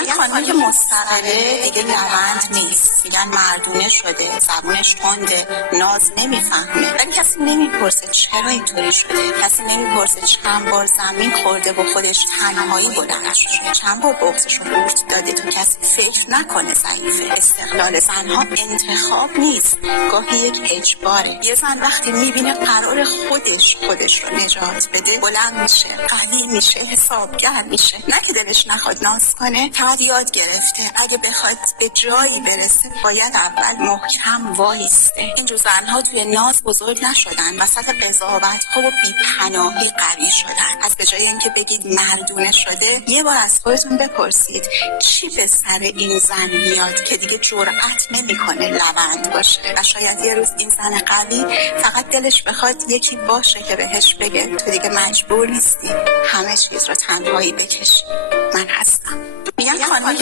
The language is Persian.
میگن خانمی که مستقله دیگه لوند نیست، میگن مردونه شده، زبونش تنده، ناز نمیفهمه. ولی کسی نمیپرسه چرا اینطوری شده، کسی نمیپرسه چند بار زمین خورده و خودش تنهایی بلند شده، چند بار بغضشو قورت داده تا کسی فکر نکنه ضعیفه. استقلال زنها انتخاب نیست، گاهی یک اجباره. یه زن وقتی میبینه قرار خودش رو نجات بده، بلند میشه، قوی میشه، حسابگر میشه. نه که دلش نخواد ناز کنه، فقط یاد گرفته اگه بخواد به جایی برسه باید اول محکم وایسته. اینجور زنها توی ناز بزرگ نشدن، وسط قضاوت ها و بی‌پناهی قوی شدن. از به جای اینکه بگید مردونه شده، یه بار از خودتون بپرسید چی به سر این زن میاد که دیگه جرأت نمیکنه لوند باشه. و شاید یه روز این زن قوی فقط دلش بخواد یکی باشه که بهش بگه تو دیگه مجبور نیستی همه چیز رو تنهایی بکشی، من هستم.